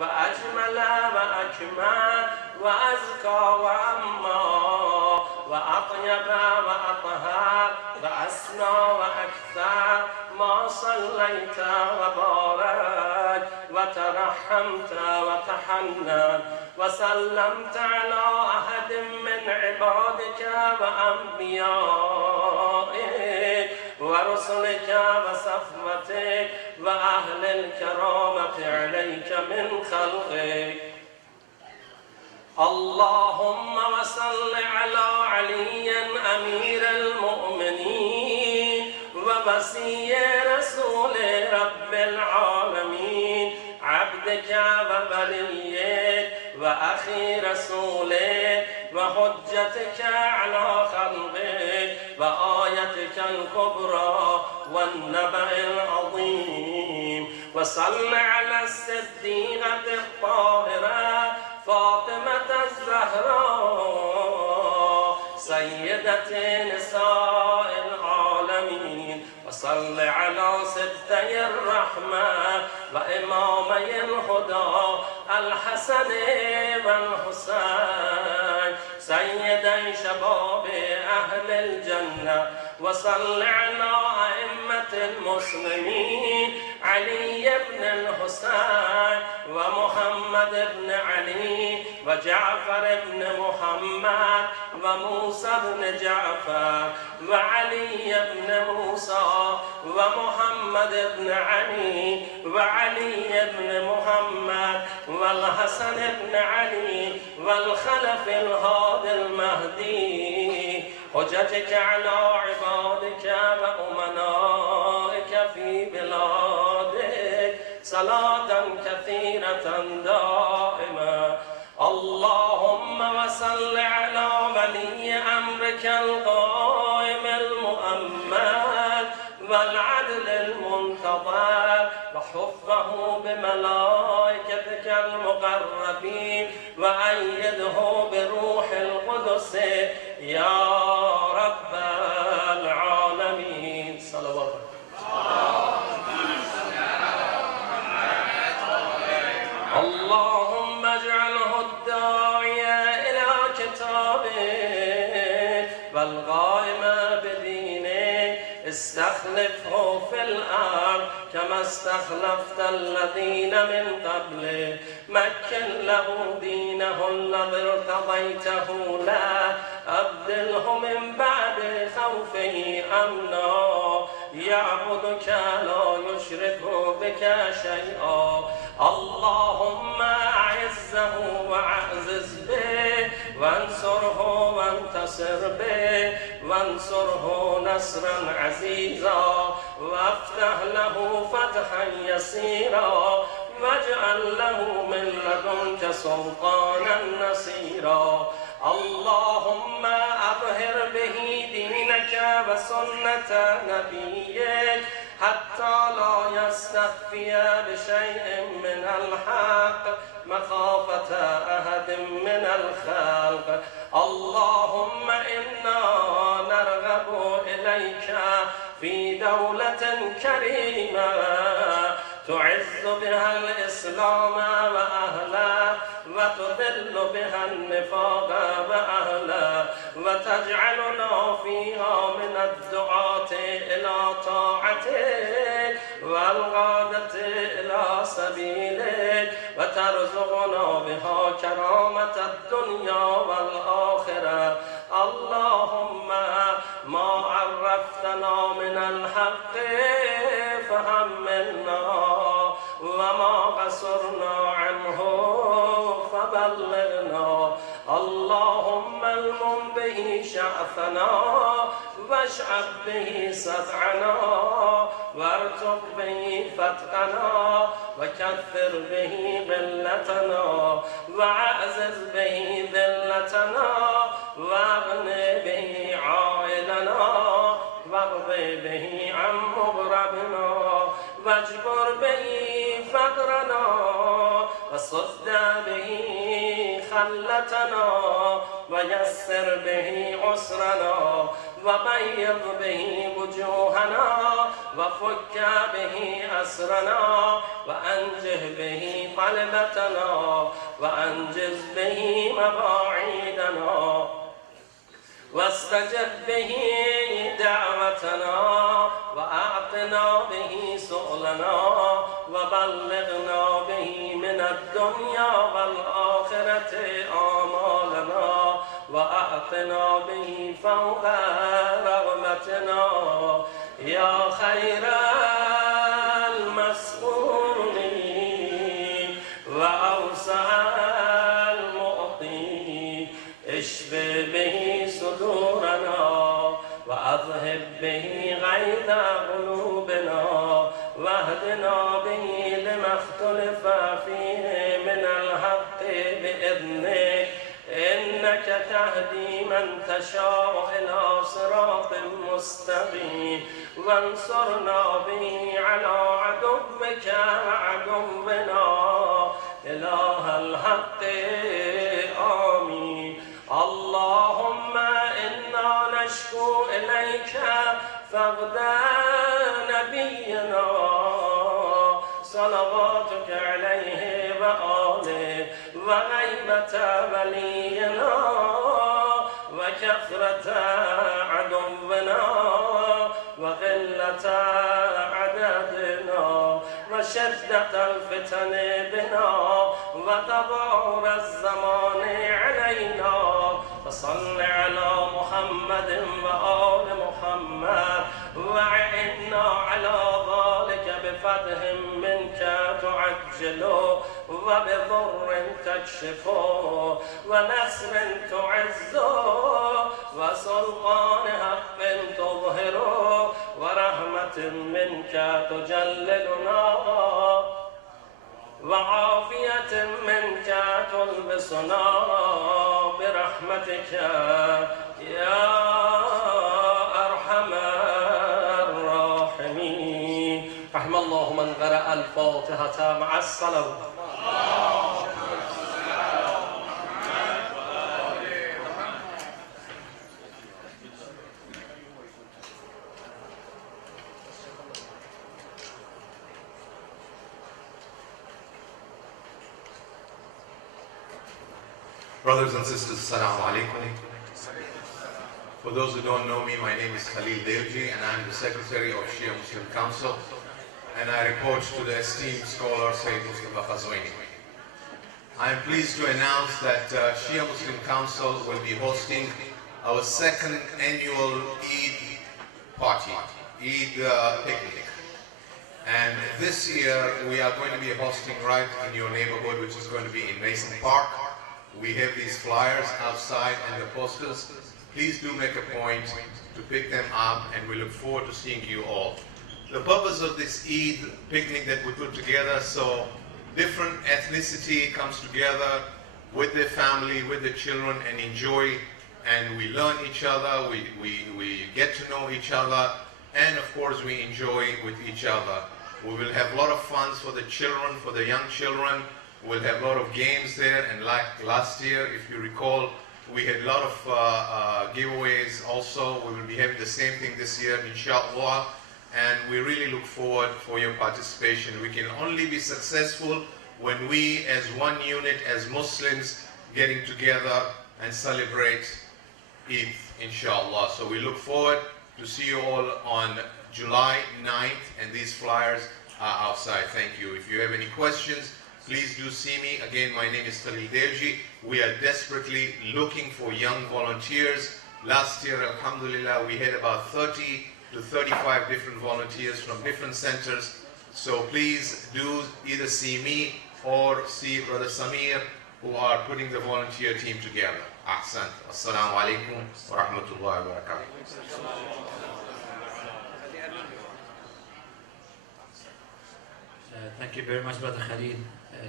وأجمل وأكمل وأزكى وأما وأطيب وأطهر وأسنى وأكثر ما صليت وبارك وترحمت وتحنن وسلمت على أحد من عبادك وأنبيائك ورسلك وصفوتك وأهل الكرامة عليك من خلقك. اللهم وصل على علي أمير المؤمنين ووصي رسول رب العالمين عبدك ووليك وأخي رسولك وحجتك على خلقك وآيتك الكبرى والنبأ العظيم. وصل على الصديقة الطاهرة فاطمة الزهراء سيدة نساء العالمين. وصل على ستي الرحمة وإمامي الهدى الحسن والحسين سيدي شباب أهل الجنة. وصل على أئمة المسلمين علي بن الحسين ومحمد بن علي وجعفر بن محمد وموسى بن جعفر وعلي بن موسى ومحمد بن علي وعلي بن محمد والحسن بن علي والخلف الهادي المهدي حجتك على عبادك وأمنائك في بلادك صلاة كثيرة دائمة. اللهم وصل على ولي أمرك القائم المؤمل والعدل المنتظر وحفه بملائكتك المقربين وأيده بروح القدس يا رب العالمين. صلوات اللهم اجعله الداعية إلى كتابك والقائم بدينك استخلفه في الأرض كما استخلفت الذين من قبله. مكن له دينه الذي ارتضيته له أبدله من بعد خوفه أمنا يعبدك لا يشرك بك شيئا. اللهم أعزه وأعزز به وانصره وانتصر به وانصره نصرا عزيزا وافتح له فتحا يسيرا واجعل له من لدنك سلطانا نصيرا. اللهم أظهر به دينك وسنة نبيك حتى لا يستخفي بشيء من الحق مخافة أحد من الخلق. اللهم إنا نرغب إليك في دولة كريمة تعز بها الإسلام وأهله وتذل بها النفاق وأهله وتجعلنا فيها من الدعاة إلى طاعتك والغادة إلى سبيلك وترزقنا بها كرامة الدنيا والآخرة. اللهم ما عرفتنا من الحق فحملنا وما قصرنا عنه فبلغنا. اللهم المم به شعثنا واشعب به صدعنا وارتق به فتقنا وكثر به قلتنا وعزز به ذلتنا واغن به عائلنا واغض به عن مغربنا واجبر به فقرنا وصد به خلتنا ويسر به عسرنا وبيض به وجوهنا وفك به أسرنا وأنجه به طلبتنا وأنجز به مواعيدنا واستجب به دعوتنا وأعطنا به سؤلنا وبلغنا به من الدنيا والآخرة آمالنا وأعطنا به فوق رغبتنا يا خير المسؤولين وأوسع المعطين اشف به صدورنا وأذهب به غيظ قلوبنا واهدنا به لما اختلف فيه من الحق بإذنك إنك تهدي من تشاء إلى صراط مستقيم وانصرنا به على عدوك وعدونا إله الحق آمين اللهم إنا نشكو إليك فقد نبينا صلواتك عليه وآله وغيبة ولينا وكثرة عدونا وقلة عددنا وشدة الفتن بنا وتضار الزمان علينا فصل على محمد وآل محمد وعنا على ذلك بفتح منك تعجله وبضر تكشفه ونصر تعزه وسلطان حق تظهره ورحمة منك تجللنا وعافية منك تلبسنا برحمتك يا أرحم الراحمين رحم الله من قرأ الفاتحة مع الصلوات Brothers and sisters, Assalamu alaikum. For those who don't know me, my name is Khalil Devji and I'm the Secretary of Shia Muslim Council and I report to the esteemed scholar Sayyid Mustafa Khazwaini. I am pleased to announce that Shia Muslim Council will be hosting our second annual Eid party, Eid picnic. And this year we are going to be hosting right in your neighborhood, which is going to be in Mason Park. We have these flyers outside and the posters. Please do make a point to pick them up and we look forward to seeing you all. The purpose of this Eid picnic that we put together, so different ethnicity comes together with their family, with their children and enjoy, and we learn each other, we get to know each other, and of course we enjoy with each other. We will have a lot of fun for the children, for the young children. We'll have a lot of games there, and like last year, if you recall, we had a lot of giveaways also. We will be having the same thing this year, inshallah, and we really look forward for your participation. We can only be successful when we, as one unit, as Muslims, getting together and celebrate Eid, inshallah. So we look forward to see you all on July 9th, and these flyers are outside. Thank you. If you have any questions, please do see me. Again, my name is Khalil Devji. We are desperately looking for young volunteers. Last year, alhamdulillah, we had about 30 to 35 different volunteers from different centers. So please do either see me or see Brother Samir, who are putting the volunteer team together. Ahsan. Assalamu alaikum wa rahmatullahi wa barakatuh. Thank you very much, Brother Khalil.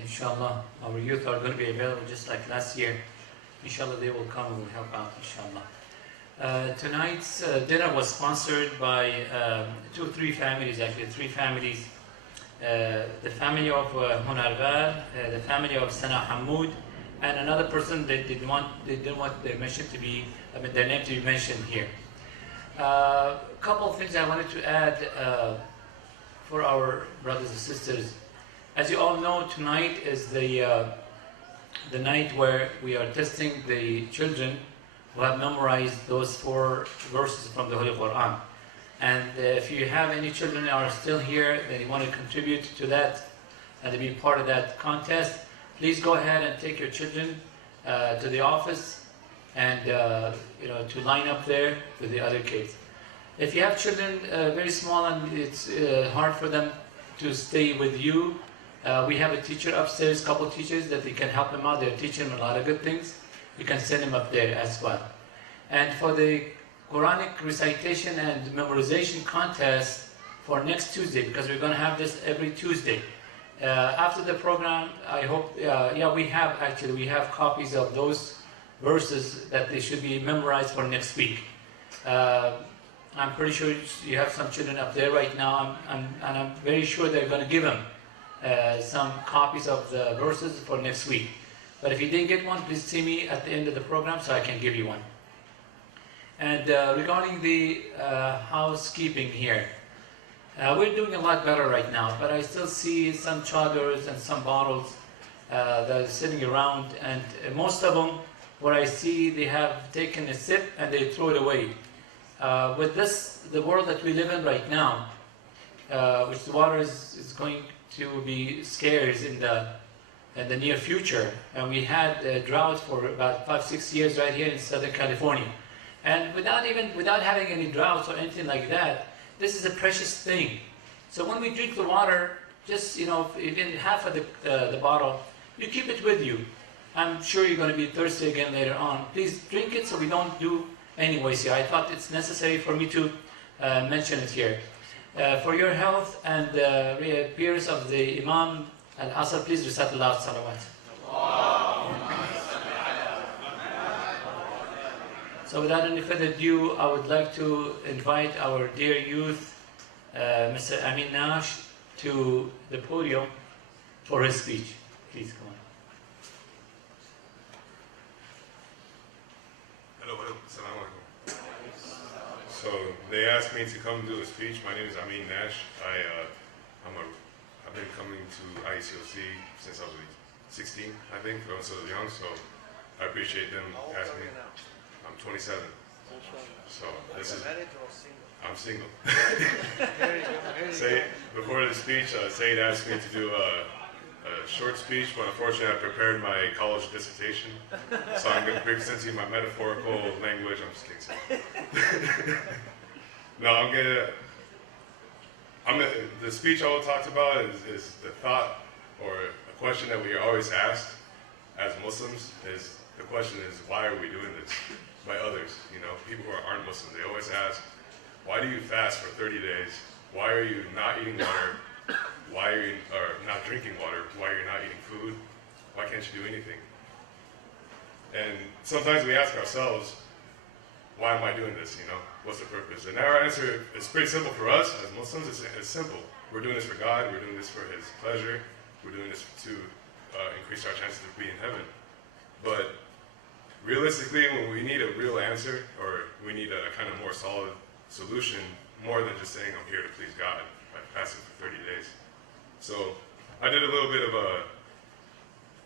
Inshallah, our youth are going to be available just like last year. Inshallah, they will come and will help out, inshallah. Tonight's dinner was sponsored by three families, actually, three families. The family of Hunargar, the family of Sana Hamoud, and another person that didn't want their mention to be, their name to be mentioned here. A couple of things I wanted to add for our brothers and sisters. As you all know, tonight is the night where we are testing the children who have memorized those 4 verses from the Holy Quran. And if you have any children that are still here that you want to contribute to that and to be part of that contest, please go ahead and take your children to the office and to line up there with the other kids. If you have children very small and it's hard for them to stay with you, we have a teacher upstairs, a couple of teachers that they can help them out. They're teaching them a lot of good things. You can send them up there as well. And for the Quranic recitation and memorization contest for next Tuesday, because we're going to have this every Tuesday. After the program, I hope, we have copies of those verses that they should be memorized for next week. I'm pretty sure you have some children up there right now, and I'm very sure they're going to give them some copies of the verses for next week. But if you didn't get one, please see me at the end of the program so I can give you one. And regarding the housekeeping here, we're doing a lot better right now, but I still see some chadars and some bottles that are sitting around, and most of them, what I see, they have taken a sip and they throw it away. With this, the world that we live in right now, which the water is going to be scarce in the near future, and we had a drought for about 5-6 years right here in Southern California. And without having any droughts or anything like that, this is a precious thing. So when we drink the water, just even half of the bottle, you keep it with you. I'm sure you're going to be thirsty again later on. Please drink it so we don't do any waste here. I thought it's necessary for me to mention it here. For your health and the appearance of the Imam al-Asr, please recite the last salawat. So without any further ado, I would like to invite our dear youth, Mr. Amin Nash, to the podium for his speech. Please come on. Hello. Assalamu alaikum. So they asked me to come do a speech. My name is Amin Nash. I've been coming to IECOC since I was 16, I think, when I was so young. So I appreciate them asking me. I'm 27. So this is. I'm single. Before the speech, Said asked me to do a short speech, but unfortunately I prepared my college dissertation. So I'm going to present to you my metaphorical language. I'm just kidding. No, the speech I will talk about is the thought, or a question that we are always asked as Muslims. Is the question is, why are we doing this? By others, people who aren't Muslim, they always ask, why do you fast for 30 days? Why are you not eating water? Why are you not drinking water? Why are you not eating food? Why can't you do anything? And sometimes we ask ourselves, why am I doing this? What's the purpose? And our answer is pretty simple for us as Muslims. It's simple. We're doing this for God. We're doing this for His pleasure. We're doing this to increase our chances of being in heaven. But realistically, when we need a real answer, or we need a kind of more solid solution, more than just saying I'm here to please God by fasting for 30 days. So I did a little bit of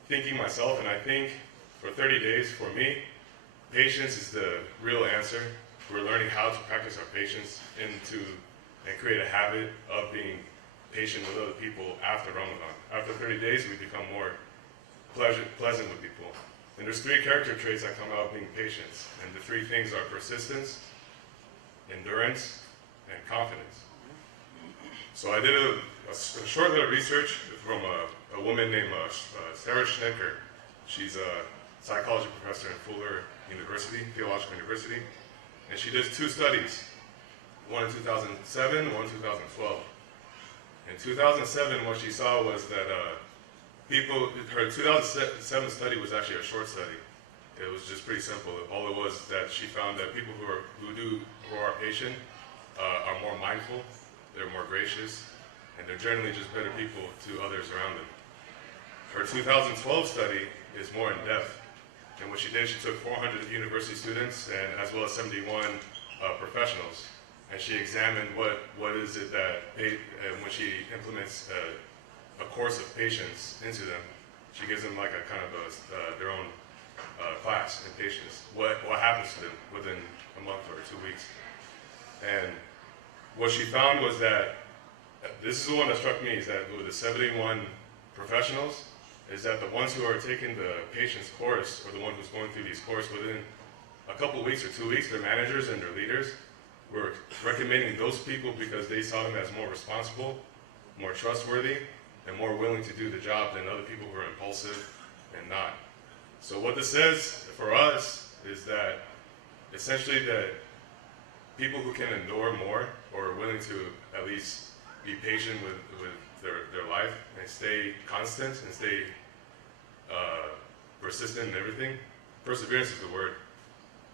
thinking myself, and I think for 30 days, for me, patience is the real answer. We're learning how to practice our patience and create a habit of being patient with other people after Ramadan. After 30 days, we become more pleasant with people. And there's 3 character traits that come out of being patient. And the 3 things are persistence, endurance, and confidence. So I did a short little research from a woman named Sarah Schnecker. She's a psychology professor in Fuller University, Theological University. And she does 2 studies, one in 2007, one in 2012. In 2007, what she saw was that her 2007 study was actually a short study. It was just pretty simple. All it was that she found that people who are patient are more mindful, they're more gracious, and they're generally just better people to others around them. Her 2012 study is more in depth. And what she did, she took 400 university students and as well as 71 professionals, and she examined what is it that when she implements a course of patience into them, she gives them like a kind of their own class in patience. What happens to them within a month or 2 weeks? And what she found was that this is the one that struck me, is that with the 71 professionals, is that the ones who are taking the patience course, or the one who's going through these courses, within a couple weeks or 2 weeks, their managers and their leaders were recommending those people because they saw them as more responsible, more trustworthy, and more willing to do the job than other people who are impulsive and not. So what this says for us is that essentially that people who can endure more, or are willing to at least be patient with their life and stay constant and stay persistent in everything, perseverance is the word,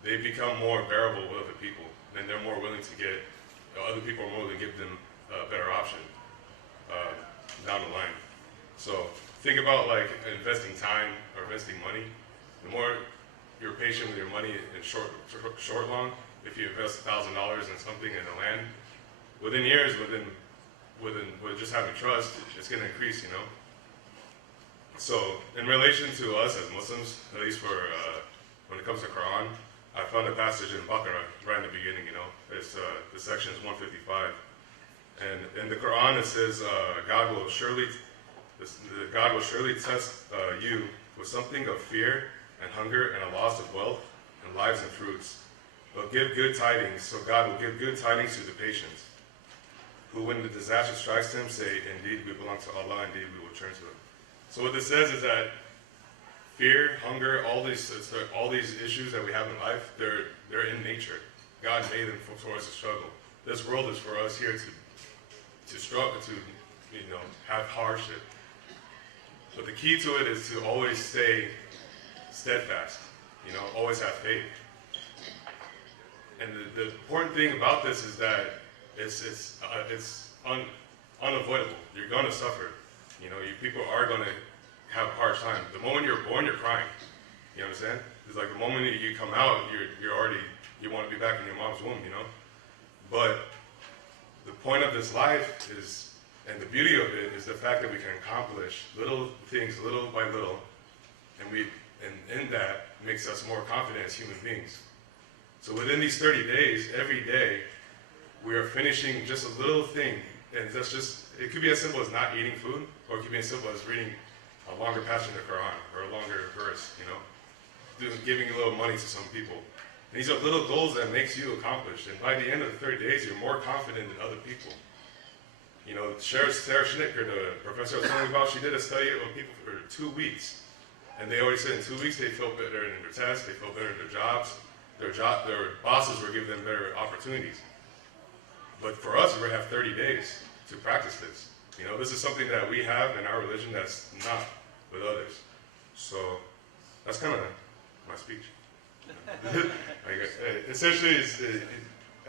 they become more bearable with other people, and they're more willing to get, other people are more willing to give them a better option down the line. So think about like investing time or investing money. The more you're patient with your money in short long, if you invest $1,000 in something in the land, within years, with just having trust, it's going to increase, you know. So in relation to us as Muslims, at least for when it comes to Quran, I found a passage in Baqarah right in the beginning, you know. It's the section is 155, and in the Quran it says God will surely test you with something of fear and hunger and a loss of wealth and lives and fruits. But give good tidings, so God will give good tidings to the patient, who when the disaster strikes them say, indeed we belong to Allah, indeed we will turn to Him. So what this says is that fear, hunger, all these issues that we have in life, they're in nature. God made them for us to struggle. This world is for us here to struggle, to have hardship. But the key to it is to always stay steadfast, always have faith. And the important thing about this is that it's unavoidable. You're going to suffer. You people are going to have a hard time. The moment you're born, you're crying. You understand? It's like the moment you come out, you want to be back in your mom's womb. But the point of this life is, and the beauty of it is the fact that we can accomplish little things, little by little, and in that makes us more confident as human beings. So within these 30 days, every day, we are finishing just a little thing, and it could be as simple as not eating food, or it could be as simple as reading a longer passage in the Quran, or a longer verse, giving a little money to some people. And these are little goals that makes you accomplish, and by the end of the 30 days, you're more confident than other people. Sarah Schnittker, the professor I was telling you about, she did a study on people for 2 weeks, and they already said in 2 weeks they felt better in their tests, they felt better in their jobs, their bosses were giving them better opportunities. But for us, we're going to have 30 days to practice this. This is something that we have in our religion that's not with others. So that's kind of my speech. Essentially,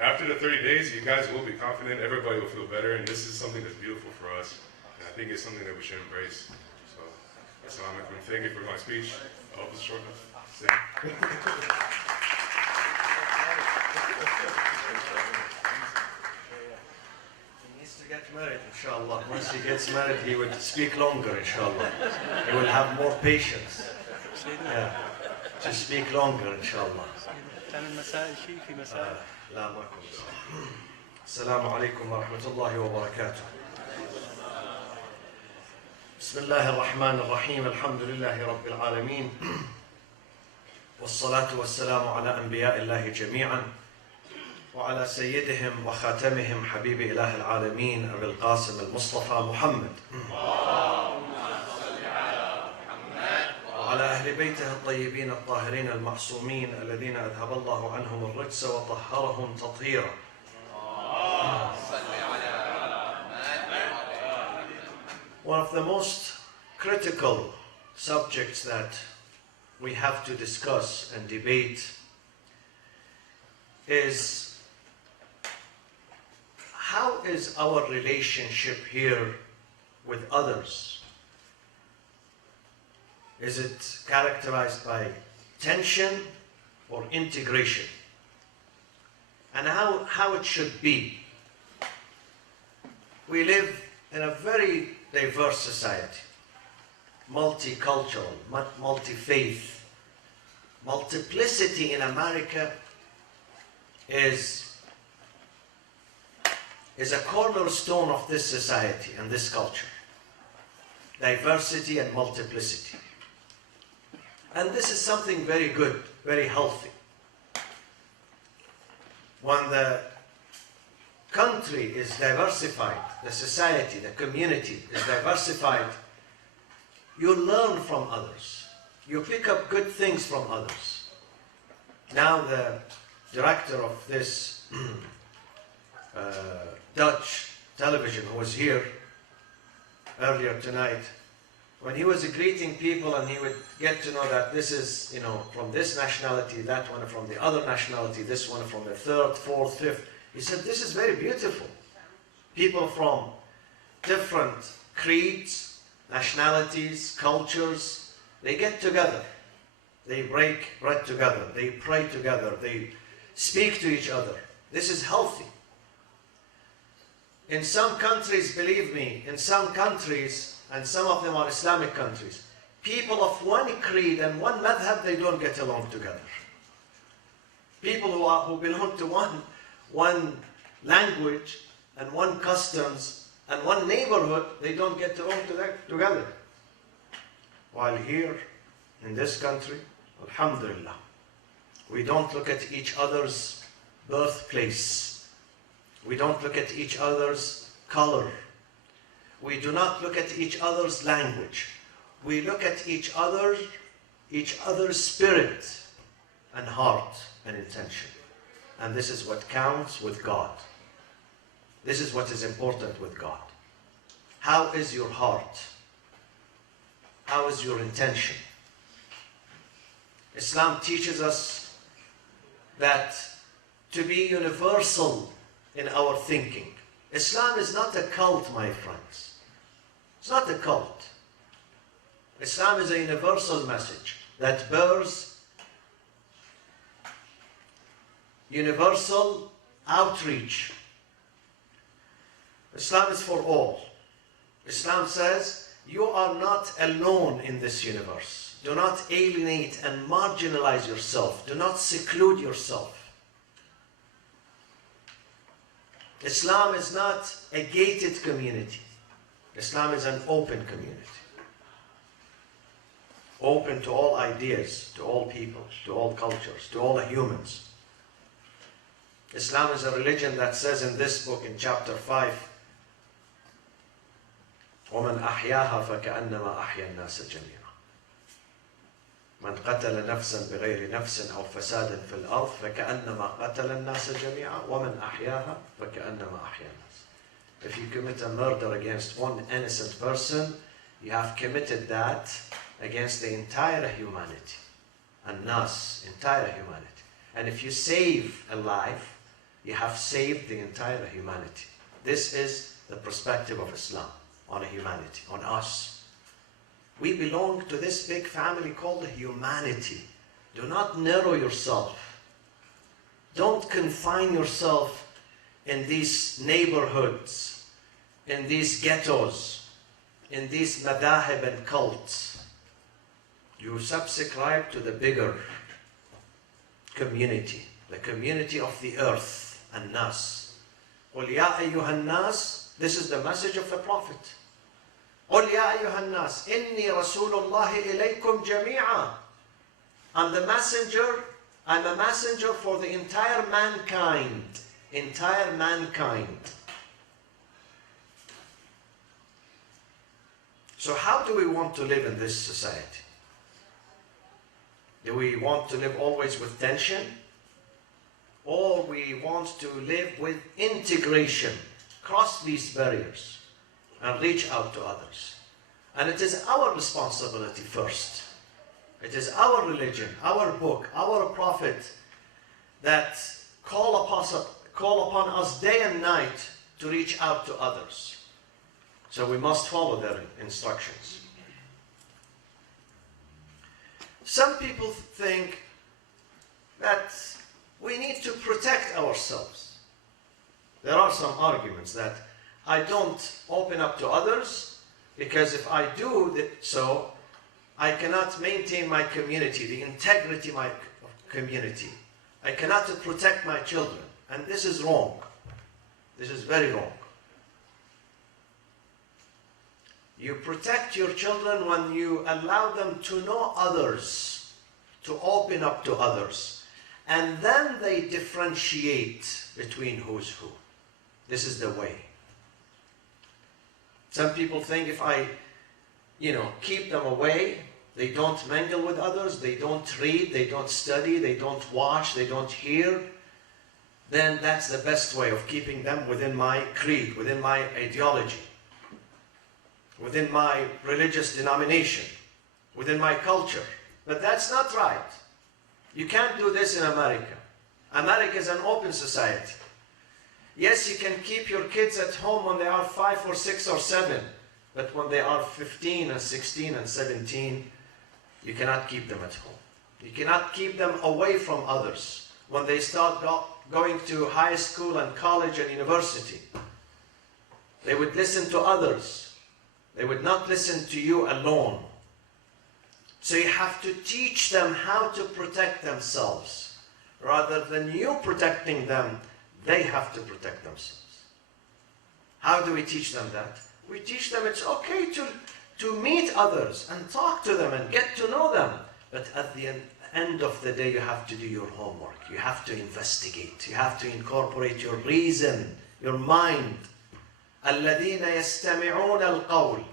after the 30 days, you guys will be confident, everybody will feel better, and this is something that's beautiful for us. And I think it's something that we should embrace. So, assalamu alaikum. Thank you for my speech. I hope it's short enough. He needs to get married, inshallah. Once he gets married, he will speak longer, inshallah. He will have more patience. Yeah. To speak longer, inshallah. لا ما كنت. السلام عليكم ورحمة الله وبركاته. بسم الله الرحمن الرحيم. الحمد لله رب العالمين. والصلاة والسلام على أنبياء الله جميعا وعلى سيدهم وخاتمهم حبيب إله العالمين أبي القاسم المصطفى محمد وعلى أهل بيته الطيبين الطاهرين المعصومين الذين أذهب الله عنهم الرجس وطهرهم تطهيرا. One of the most critical subjects that we have to discuss and debate is how is our relationship here with others? Is it characterized by tension or integration? and how it should be. We live in a very diverse society, multicultural, multi-faith. Multiplicity in America is a cornerstone of this society and this culture. Diversity and multiplicity. And this is something very good, very healthy. When the country is diversified, the society, the community is diversified, you learn from others. You pick up good things from others. Now the director of this Dutch television who was here earlier tonight, when he was greeting people and he would get to know that this is, from this nationality, that one from the other nationality, this one from the third, fourth, fifth, he said, this is very beautiful. People from different creeds, nationalities, cultures, they get together. They break bread together. They pray together. They speak to each other. This is healthy. In some countries, believe me, in some countries, and some of them are Islamic countries, people of one creed and one madhab, they don't get along together. People who belong to one language and one customs and one neighborhood, they don't get along together. While here, in this country, alhamdulillah, we don't look at each other's birthplace. We don't look at each other's color. We do not look at each other's language. We look at each other's spirit and heart and intention. And this is what counts with God. This is what is important with God. How is your heart? How is your intention? Islam teaches us that to be universal in our thinking. Islam is not a cult, my friends. It's not a cult. Islam is a universal message that bears universal outreach. Islam is for all. Islam says, you are not alone in this universe. Do not alienate and marginalize yourself. Do not seclude yourself. Islam is not a gated community. Islam is an open community. Open to all ideas, to all peoples, to all cultures, to all humans. Islam is a religion that says in this book, in chapter 5, وَمَنْ أَحْيَاهَا فَكَأَنَّمَا أَحْيَا النَّاسَ جَمِيعًا مَنْ قَتَلَ نَفْسًا بِغَيْرِ نَفْسٍ أَوْ فَسَادٍ فِي الْأَرْضِ فَكَأَنَّمَا قَتَلَ النَّاسَ جَمِيعًا وَمَنْ أَحْيَاهَا فَكَأَنَّمَا أَحْيَا النَّاسَ. If you commit a murder against one innocent person, you have committed that against the entire humanity. An-nas, entire humanity. And if you save a life, you have saved the entire humanity. This is the perspective of Islam on humanity, on us. We belong to this big family called humanity. Do not narrow yourself. Don't confine yourself in these neighborhoods, in these ghettos, in these madahib and cults. You subscribe to the bigger community, the community of the earth, an-nas. قُلْ يَا أَيُّهَا النَّاسِ. This is the message of the Prophet. قُلْ يَا أَيُّهَا النَّاسِ إِنِّي رَسُولُ اللَّهِ إِلَيْكُمْ جَمِيعًا. I'm the messenger, I'm a messenger for the entire mankind. Entire mankind. So how do we want to live in this society? Do we want to live always with tension? Or we want to live with integration, cross these barriers, and reach out to others? And it is our responsibility first. It is our religion, our book, our prophet that call upon us day and night to reach out to others. So we must follow their instructions. Some people think that we need to protect ourselves. There are some arguments that I don't open up to others because if I do so, I cannot maintain my community, the integrity of my community. I cannot protect my children. And this is wrong. This is very wrong. You protect your children when you allow them to know others, to open up to others. And then they differentiate between who's who. This is the way. Some people think if I, keep them away, they don't mingle with others, they don't read, they don't study, they don't watch, they don't hear, then that's the best way of keeping them within my creed, within my ideology, within my religious denomination, within my culture. But that's not right. You can't do this in America. America is an open society. Yes, you can keep your kids at home when they are 5 or 6 or 7, but when they are 15 and 16 and 17, you cannot keep them at home. You cannot keep them away from others. When they start going to high school and college and university, they would listen to others. They would not listen to you alone. So you have to teach them how to protect themselves. Rather than you protecting them, they have to protect themselves. How do we teach them that? We teach them it's okay to meet others and talk to them and get to know them. But at the end of the day, you have to do your homework. You have to investigate. You have to incorporate your reason, your mind. الَّذِينَ يَسْتَمِعُونَ الْقَوْلِ.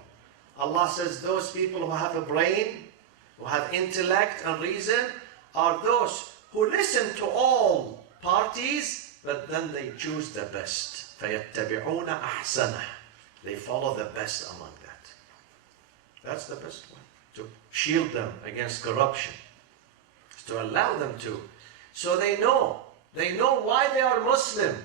Allah says those people who have a brain, who have intellect and reason, are those who listen to all parties, but then they choose the best. فَيَتَّبِعُونَ أَحْسَنَهُ. They follow the best among that. That's the best one. To shield them against corruption. To allow them to. So they know. They know why they are Muslim.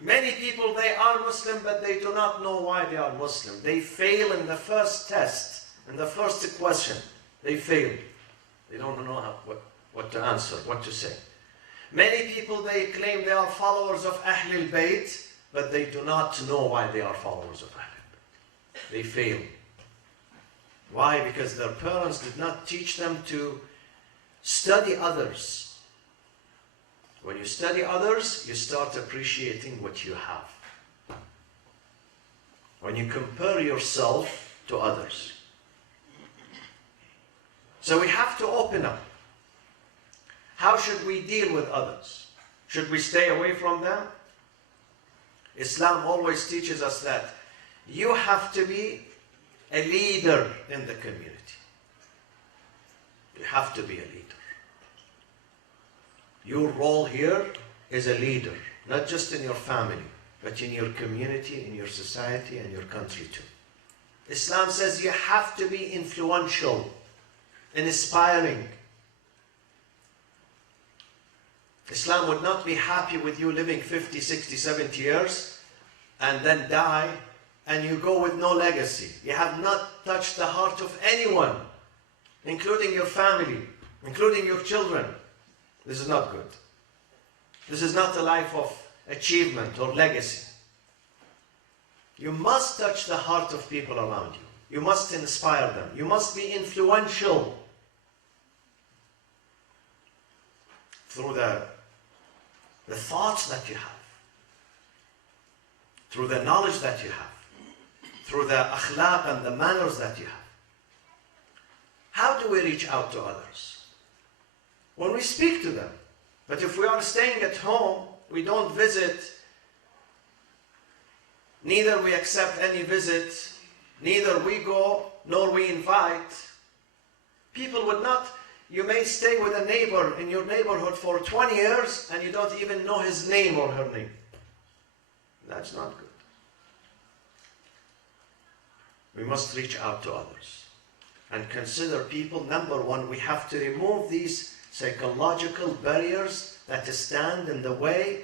Many people, they are Muslim, but they do not know why they are Muslim. They fail in the first test, in the first question. They fail. They don't know what to answer, what to say. Many people, they claim they are followers of Ahlul Bayt, but they do not know why they are followers of Ahlul Bayt. They fail. Why? Because their parents did not teach them to study others. When you study others, you start appreciating what you have. When you compare yourself to others. So we have to open up. How should we deal with others? Should we stay away from them? Islam always teaches us that you have to be a leader in the community. You have to be a leader. Your role here is a leader, not just in your family, but in your community, in your society, and your country too. Islam says you have to be influential and inspiring. Islam would not be happy with you living 50, 60, 70 years and then die and you go with no legacy. You have not touched the heart of anyone, including your family, including your children. This is not good. This is not a life of achievement or legacy. You must touch the heart of people around you. You must inspire them. You must be influential through the thoughts that you have, through the knowledge that you have, through the akhlaq and the manners that you have. How do we reach out to others? When we speak to them. But if we are staying at home, we don't visit, neither we accept any visit, neither we go, nor we invite. People would not, you may stay with a neighbor in your neighborhood for 20 years and you don't even know his name or her name. That's not good. We must reach out to others and consider people. Number one, we have to remove these psychological barriers that stand in the way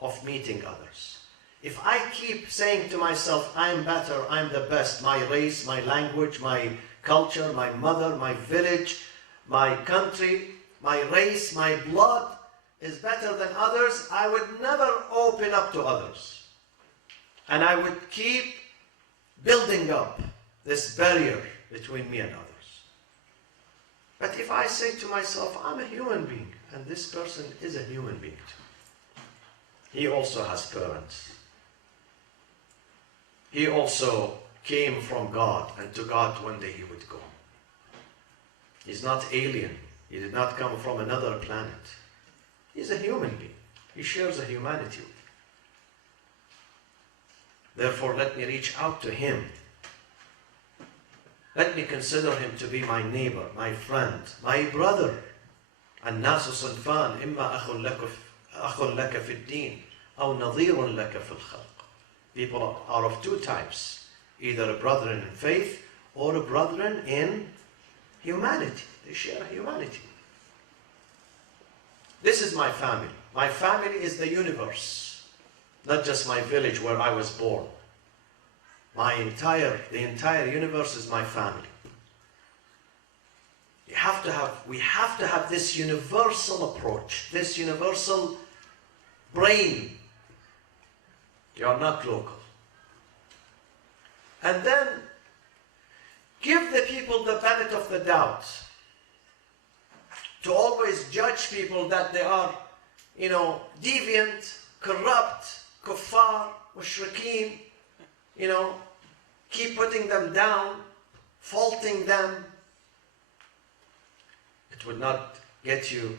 of meeting others. If I keep saying to myself, I'm better, I'm the best, my race, my language, my culture, my mother, my village, my country, my race, my blood, is better than others, I would never open up to others. And I would keep building up this barrier between me and others. But if I say to myself, I'm a human being, and this person is a human being too. He also has parents. He also came from God, and to God one day he would go. He's not alien. He did not come from another planet. He's a human being. He shares a humanity with me. Therefore, let me reach out to him. Let me consider him to be my neighbor, my friend, my brother. الناس صنفان إما أخ لك في الدين أو نظير لك في الخلق. People are of two types, either a brethren in faith or a brethren in humanity. They share humanity. This is my family. My family is the universe, not just my village where I was born. The entire universe is my family. We have to have this universal approach, this universal brain. You are not local. And then give the people the benefit of the doubt. To always judge people that they are, deviant, corrupt, kuffar, mushrikeen, keep putting them down, faulting them. It would not get you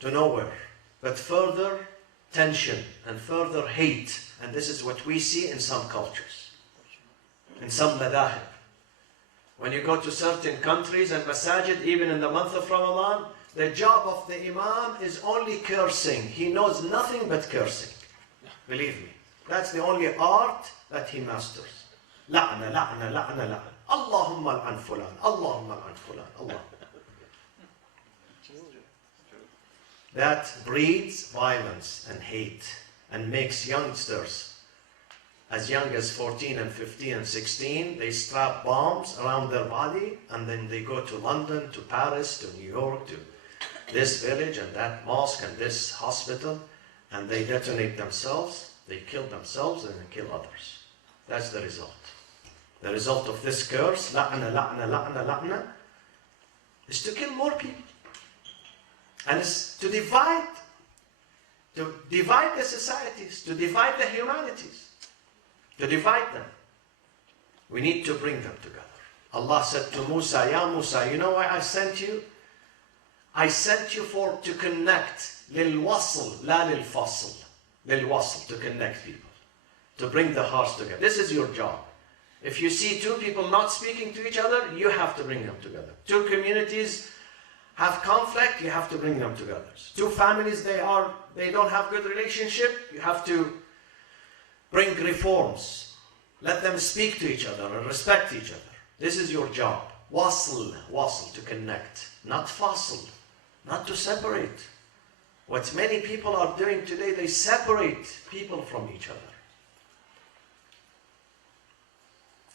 to nowhere, but further tension and further hate. And this is what we see in some cultures, in some madahib. When you go to certain countries and masajid, even in the month of Ramadan, the job of the imam is only cursing. He knows nothing but cursing. Believe me. That's the only art that he masters. La'na, la'na, la'na, la'na. Allahumma al'an fulan. Allahumma al'an fulan. Allah. That breeds violence and hate and makes youngsters as young as 14 and 15 and 16, they strap bombs around their body and then they go to London, to Paris, to New York, to this village and that mosque and this hospital, and they detonate themselves, they kill themselves and they kill others. That's the result. The result of this curse, la'na, la'na, la'na, la'na, is to kill more people. And it's to divide the societies, to divide the humanities. To divide them. We need to bring them together. Allah said to Musa, Ya Musa, you know why I sent you? I sent you to connect. لِلْوَصْلِ لَا لِلْفَصْلِ. لِلْوَصْلِ, to connect people. To bring the hearts together. This is your job. If you see two people not speaking to each other, you have to bring them together. Two communities have conflict, you have to bring them together. Two families, they don't have good relationship, you have to bring reforms. Let them speak to each other and respect each other. This is your job. Wasl, to connect. Not fasl, not to separate. What many people are doing today, they separate people from each other.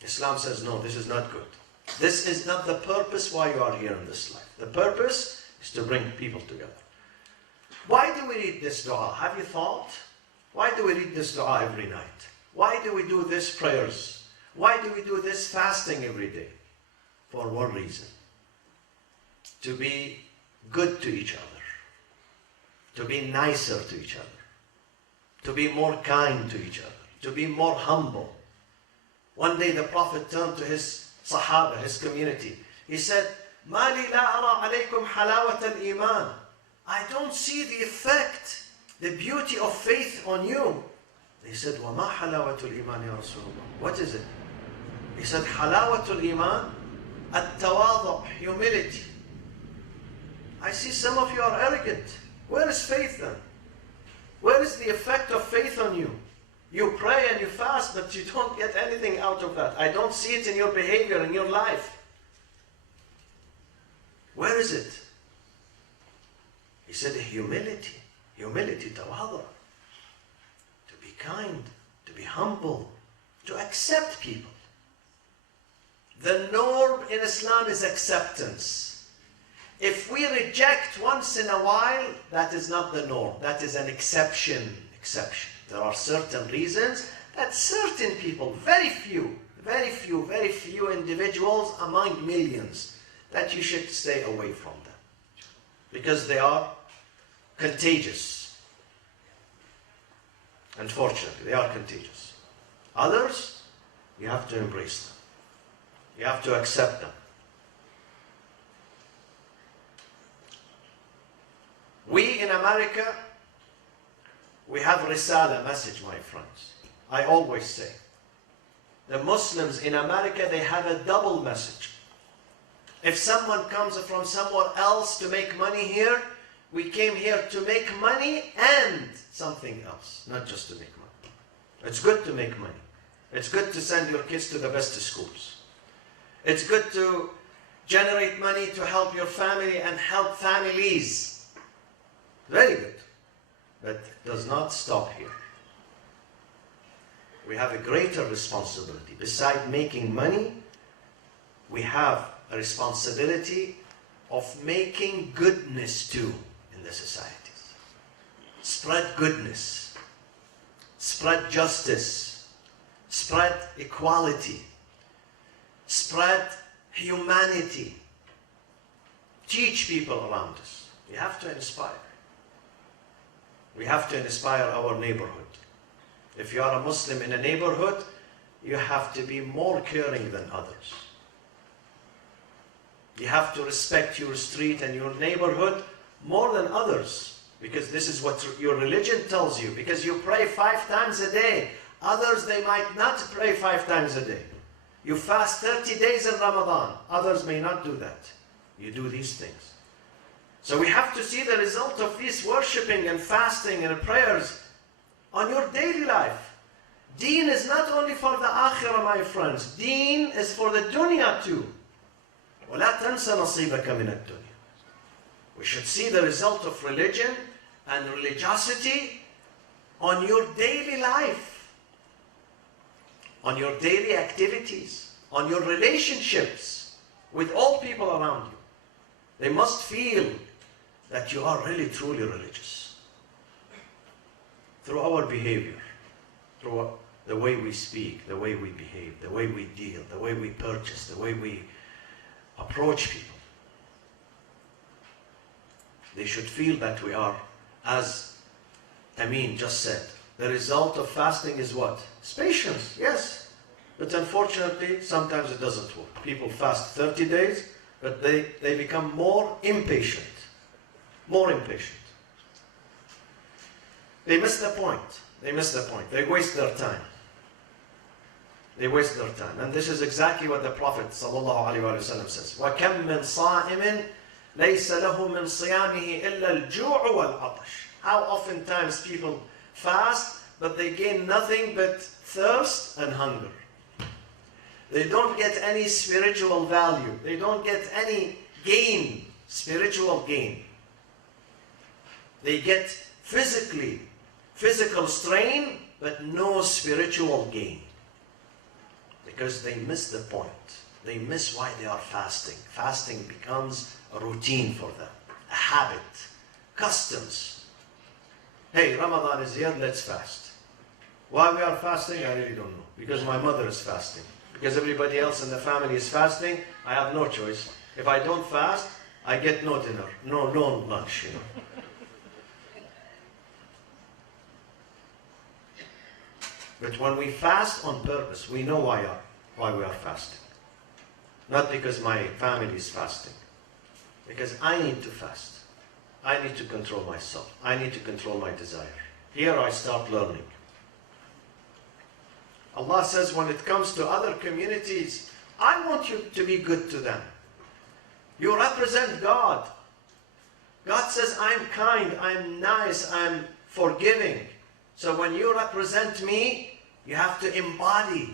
Islam says, no, this is not good. This is not the purpose why you are here in this life. The purpose is to bring people together. Why do we read this dua? Have you thought? Why do we read this dua every night? Why do we do these prayers? Why do we do this fasting every day? For one reason. To be good to each other. To be nicer to each other. To be more kind to each other. To be more humble. One day the Prophet turned to his Sahaba, his community. He said, مَا لِي لَا أَرَى عَلَيْكُمْ حَلَاوَةَ الْإِيمَانِ. I don't see the effect, the beauty of faith on you. They said, وَمَا حَلَاوَةُ الْإِيمَانِ يَا رَسُولُ اللَّهِ. What is it? He said, حَلَاوَةُ الْإِيمَانِ التَّوَاضُعُ, humility. I see some of you are arrogant. Where is faith then? Where is the effect of faith on you? You pray and you fast, but you don't get anything out of that. I don't see it in your behavior, in your life. Where is it? He said, humility. Humility, tawada. To be kind, to be humble, to accept people. The norm in Islam is acceptance. If we reject once in a while, that is not the norm. That is an exception. There are certain reasons that certain people, very few individuals among millions, that you should stay away from them. Because they are contagious. Unfortunately, they are contagious. Others, you have to embrace them. You have to accept them. We in America, we have risala, message, my friends. I always say, the Muslims in America, they have a double message. If someone comes from somewhere else to make money here, we came here to make money and something else, not just to make money. It's good to make money. It's good to send your kids to the best schools. It's good to generate money to help your family and help families. Very good. But it does not stop here. We have a greater responsibility. Besides making money, we have a responsibility of making goodness too in the societies. Spread goodness. Spread justice. Spread equality. Spread humanity. Teach people around us. We have to inspire. We have to inspire our neighborhood. If you are a Muslim in a neighborhood, you have to be more caring than others. You have to respect your street and your neighborhood more than others, because this is what your religion tells you. Because you pray 5 times a day. Others, they might not pray 5 times a day. You fast 30 days in Ramadan. Others may not do that. You do these things. So we have to see the result of this worshipping and fasting and prayers on your daily life. Deen is not only for the akhirah, my friends. Deen is for the dunya too. وَلَا تَنْسَ نَصِيبَكَ مِنَ الدُّنْيَا. We should see the result of religion and religiosity on your daily life, on your daily activities, on your relationships with all people around you. They must feel that you are really truly religious. Through our behavior, through the way we speak, the way we behave, the way we deal, the way we purchase, the way we approach people. They should feel that we are, as Amin just said, the result of fasting is what? It's patience, yes. But unfortunately, sometimes it doesn't work. People fast 30 days, but they become more impatient. More impatient. They miss the point. They miss the point. They waste their time. They waste their time. And this is exactly what the Prophet ﷺ says. وَكَمْ مِنْ صَائِمٍ لَيْسَ لَهُ مِنْ صِيَامِهِ إِلَّا الْجُوعُ وَالْعَطَشِ. How oftentimes people fast, but they gain nothing but thirst and hunger. They don't get any spiritual value. They don't get any gain, spiritual gain. They get physical strain, but no spiritual gain. Because they miss the point. They miss why they are fasting. Fasting becomes a routine for them, a habit, customs. Hey, Ramadan is here, let's fast. Why we are fasting, I really don't know. Because my mother is fasting. Because everybody else in the family is fasting, I have no choice. If I don't fast, I get no dinner, no lunch, you know. But when we fast on purpose, we know why we are fasting. Not because my family is fasting. Because I need to fast. I need to control myself. I need to control my desire. Here I start learning. Allah says when it comes to other communities, I want you to be good to them. You represent God. God says, I'm kind, I'm nice, I'm forgiving. So when you represent me, you have to embody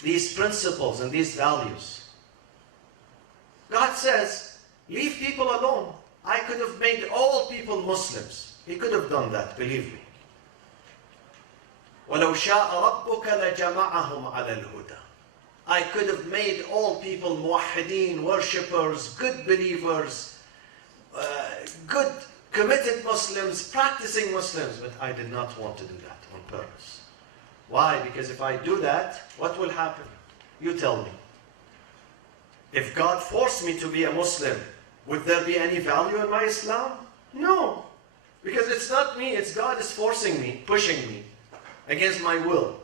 these principles and these values. God says, leave people alone. I could have made all people Muslims. He could have done that, believe me. وَلَوْ شَاءَ رَبُّكَ لَجَمَعَهُمْ عَلَى الْهُدَى. I could have made all people muwahideen, worshippers, good believers, good, committed Muslims, practicing Muslims, but I did not want to do that on purpose. Why? Because if I do that, what will happen? You tell me. If God forced me to be a Muslim, would there be any value in my Islam? No. Because it's not me, it's God is forcing me, pushing me against my will.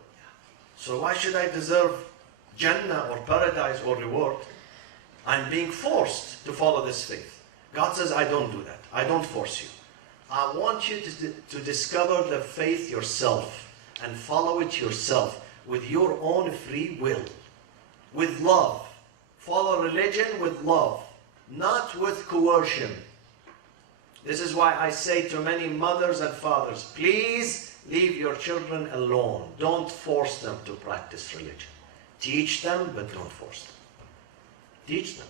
So why should I deserve Jannah or paradise or reward? I'm being forced to follow this faith. God says, I don't do that. I don't force you. I want you to discover the faith yourself and follow it yourself with your own free will, with love. Follow religion with love, not with coercion. This is why I say to many mothers and fathers, please leave your children alone. Don't force them to practice religion. Teach them, but don't force them. Teach them.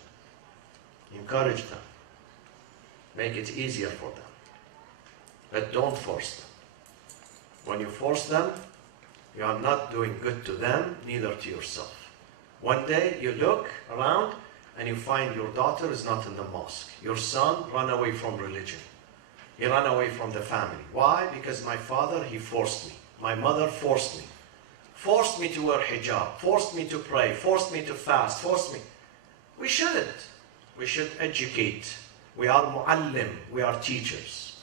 Encourage them. Make it easier for them. But don't force them. When you force them, you are not doing good to them, neither to yourself. One day you look around and you find your daughter is not in the mosque. Your son ran away from religion. He ran away from the family. Why? Because my father, he forced me. My mother forced me. Forced me to wear hijab. Forced me to pray. Forced me to fast. Forced me. We shouldn't. We should educate. We are mu'allim. We are teachers.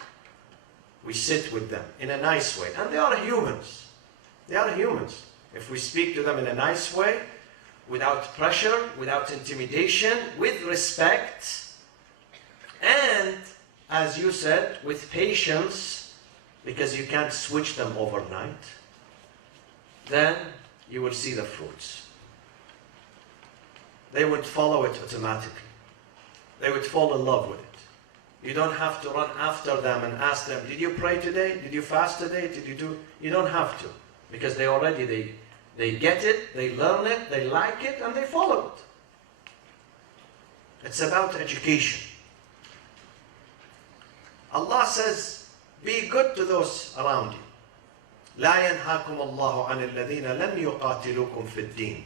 We sit with them in a nice way. And they are humans. They are humans. If we speak to them in a nice way, without pressure, without intimidation, with respect, and, as you said, with patience, because you can't switch them overnight, then you will see the fruits. They would follow it automatically. They would fall in love with it. You don't have to run after them and ask them, did you pray today? Did you fast today? Did you do? You don't have to, because they already, they get it, they learn it, they like it, and they follow it. It's about education. Allah says, be good to those around you. لا ينهاكم الله عن الذين لم يقاتلوكم في الدين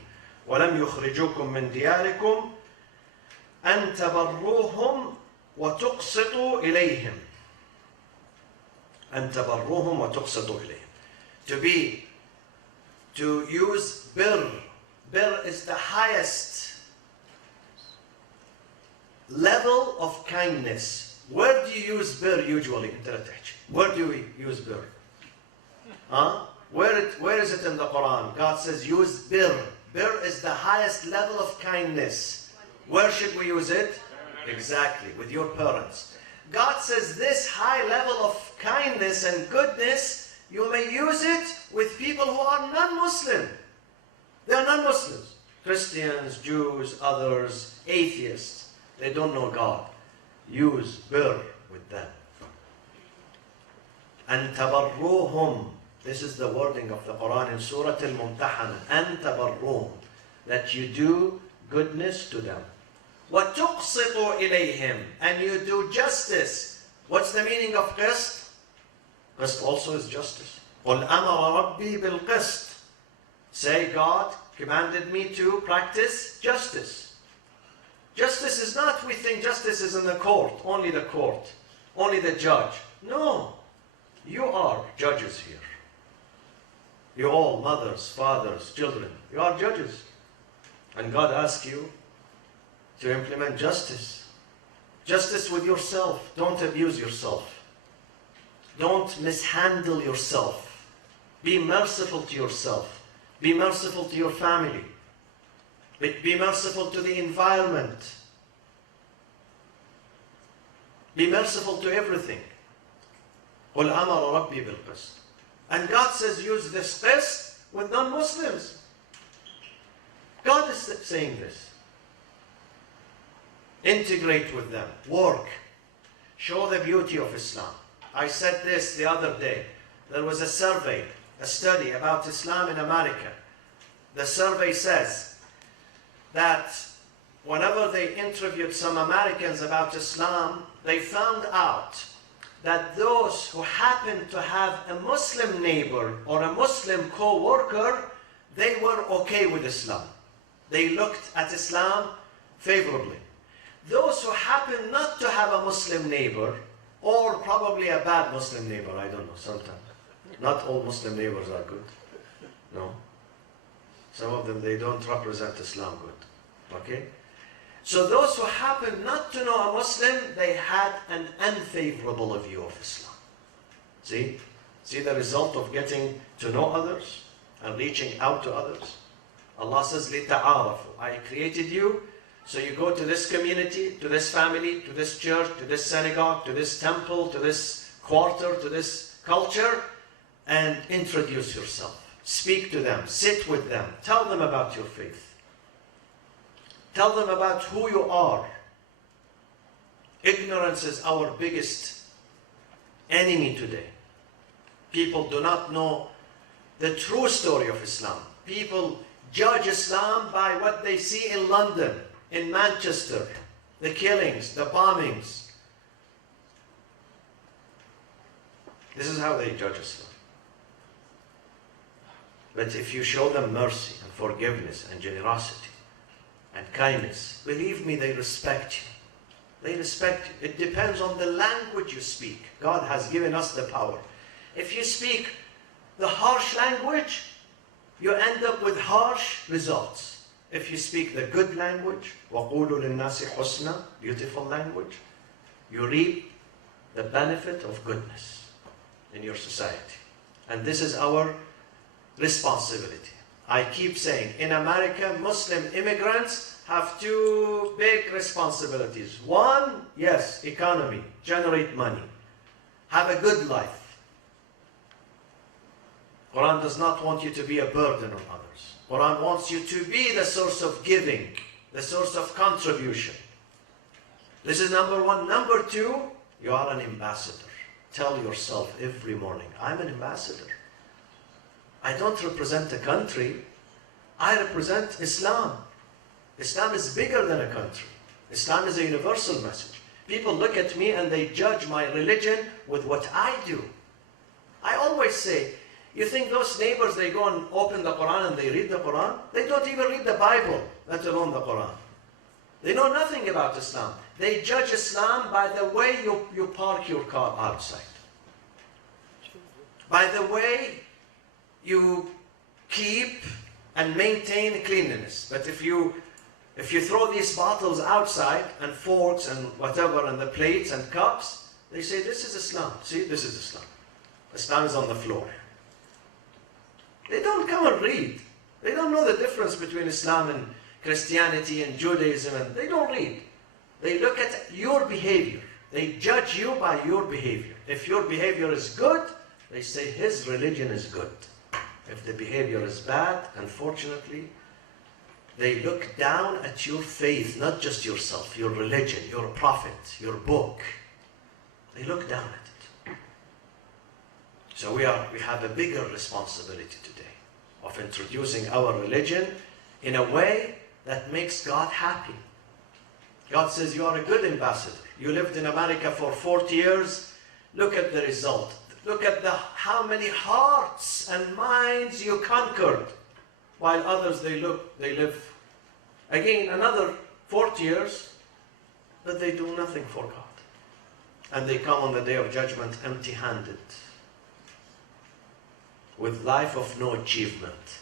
ولم يخرجوكم من دياركم أن تبروهم وتقسطوا إليهم. أن تبروهم وتقسطوا إليهم. To use birr. Birr is the highest level of kindness. Where do you use birr usually? Where do we use birr? Huh? Where is it in the Quran? God says use birr. Birr is the highest level of kindness. Where should we use it? Exactly, with your parents. God says this high level of kindness and goodness, you may use it with people who are non-Muslim. They are non-Muslims. Christians, Jews, others, atheists. They don't know God. Use birr with them. أن تبروهم. This is the wording of the Quran in Surah Al-Mumtahana. أن تبروهم. That you do goodness to them. وَتُقْسِطُوا إِلَيْهِمْ. And you do justice. What's the meaning of qist? Qist also is justice. قُلْ أَمَرَ رَبِّي بِالْقِسْطِ. Say, God commanded me to practice justice. Justice is not, we think justice is in the court, only the judge. No, you are judges here. You all, mothers, fathers, children, you are judges. And God asks you to implement justice. Justice with yourself. Don't abuse yourself. Don't mishandle yourself. Be merciful to yourself. Be merciful to your family. Be merciful to the environment. Be merciful to everything. قُلْ أَمَرَ رَبِّي بِالْقِسْطِ. And God says use this qist with non-Muslims. God is saying this. Integrate with them. Work. Show the beauty of Islam. I said this the other day. There was a survey, a study about Islam in America. The survey says that whenever they interviewed some Americans about Islam, they found out that those who happened to have a Muslim neighbor or a Muslim co-worker, they were okay with Islam. They looked at Islam favorably. Those who happened not to have a Muslim neighbor, or probably a bad Muslim neighbor, I don't know, sometimes. Not all Muslim neighbors are good. No. Some of them, they don't represent Islam good. Okay? So those who happen not to know a Muslim, they had an unfavorable view of Islam. See? See the result of getting to know others and reaching out to others? Allah says, لِتَعَارَفُوا. I created you, so you go to this community, to this family, to this church, to this synagogue, to this temple, to this quarter, to this culture, and introduce yourself. Speak to them, sit with them, tell them about your faith. Tell them about who you are. Ignorance is our biggest enemy today. People do not know the true story of Islam. People judge Islam by what they see in London, in Manchester, the killings, the bombings. This is how they judge Islam. But if you show them mercy and forgiveness and generosity and kindness, believe me, they respect you. They respect you. It depends on the language you speak. God has given us the power. If you speak the harsh language, you end up with harsh results. If you speak the good language, وَقُولُوا لِلنَّاسِ حُسْنًا, beautiful language, you reap the benefit of goodness in your society. And this is our responsibility. I keep saying, in America, Muslim immigrants have two big responsibilities. One, yes, economy, generate money, have a good life. Quran does not want you to be a burden on others. Quran wants you to be the source of giving, the source of contribution. This is number one. Number two, you are an ambassador. Tell yourself every morning, I'm an ambassador. I don't represent a country. I represent Islam. Islam is bigger than a country. Islam is a universal message. People look at me and they judge my religion with what I do. I always say, you think those neighbors, they go and open the Quran and they read the Quran? They don't even read the Bible, let alone the Quran. They know nothing about Islam. They judge Islam by the way you park your car outside. By the way you keep and maintain cleanliness. But if you throw these bottles outside, and forks and whatever, and the plates and cups, they say, this is Islam. See, this is Islam. Islam is on the floor. They don't come and read. They don't know the difference between Islam and Christianity and Judaism, and they don't read. They look at your behavior. They judge you by your behavior. If your behavior is good, they say his religion is good. If the behavior is bad, unfortunately, they look down at your faith, not just yourself, your religion, your prophet, your book. They look down at it. So we have a bigger responsibility today of introducing our religion in a way that makes God happy. God says you are a good ambassador. You lived in America for 40 years. Look at the result. Look at how many hearts and minds you conquered, while others they live again another 40 years, but they do nothing for God. And they come on the day of judgment empty-handed, with life of no achievement.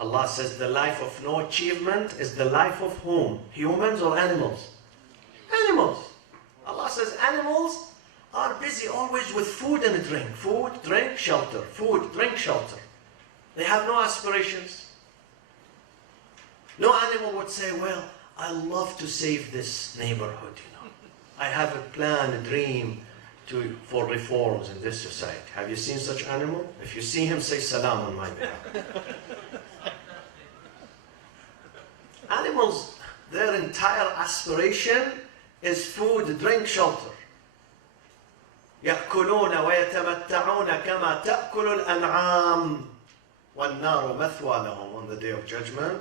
Allah says the life of no achievement is the life of whom? Humans or animals? Animals. Allah says animals are busy always with food and drink. Food, drink, shelter. Food, drink, shelter. They have no aspirations. No animal would say, well, I love to save this neighborhood, I have a plan, a dream for reforms in this society. Have you seen such animal? If you see him, say salam on my behalf. Animals, their entire aspiration is food, drink, shelter. يأكلون ويتمتعون كما تأكل الأنعام والنار مثوى لهم. On the day of judgment,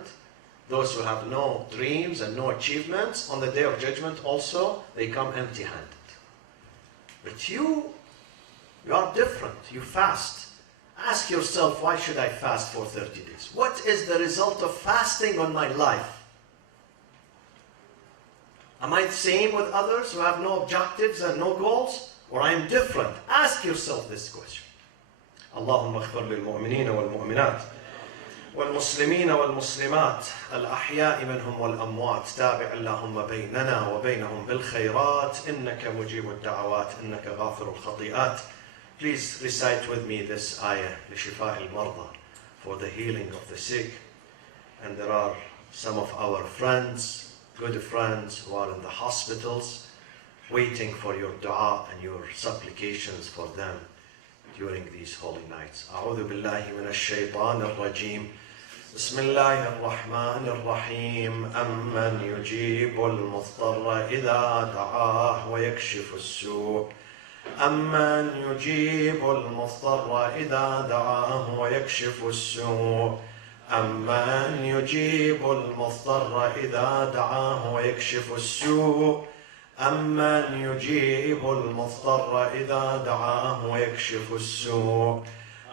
those who have no dreams and no achievements, on the day of judgment also, they come empty-handed. But you are different. You fast. Ask yourself, why should I fast for 30 days? What is the result of fasting on my life? Am I the same with others who have no objectives and no goals? or I'm different. Ask yourself this question. اللهم اغفر للمؤمنين والمؤمنات والمسلمين والمسلمات الأحياء منهم والأموات تابع اللهم بيننا وبينهم بالخيرات إنك مجيب الدعوات إنك غافر الخطيئات. Please recite with me this ayah لشفاء المرضى, for the healing of the sick. And there are some of our friends, good friends, who are in the hospitals waiting for your dua and your supplications for them during these holy nights. أعوذ بالله من الشيطان الرجيم. بسم الله الرحمن الرحيم. أمن يجيب المضطر إذا دعاه ويكشف السوء. أمن يجيب المضطر إذا دعاه ويكشف السوء. أمن يجيب المضطر إذا دعاه ويكشف السوء. أمن يجيب المضطر إذا دعاه ويكشف السوء.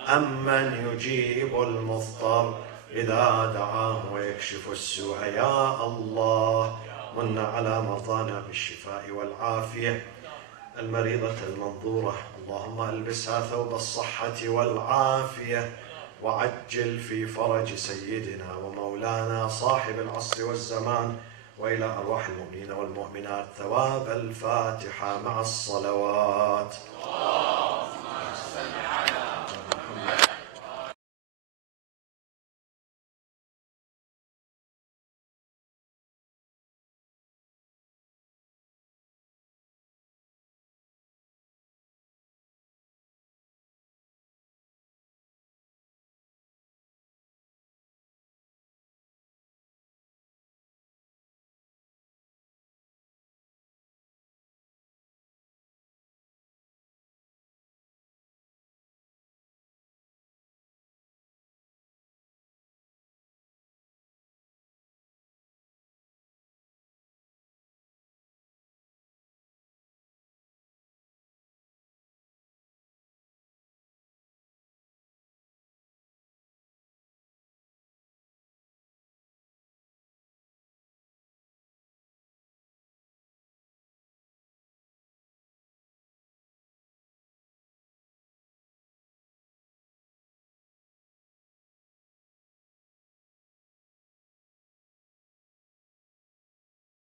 أمن يجيب المضطر إذا دعاه ويكشف السوء. يا الله من على مرضانا بالشفاء والعافية. المريضة المنظورة اللهم ألبسها ثوب الصحة والعافية وعجل في فرج سيدنا ومولانا صاحب العصر والزمان. وإلى أرواح المؤمنين والمؤمنات ثواب الفاتحة مع الصلوات.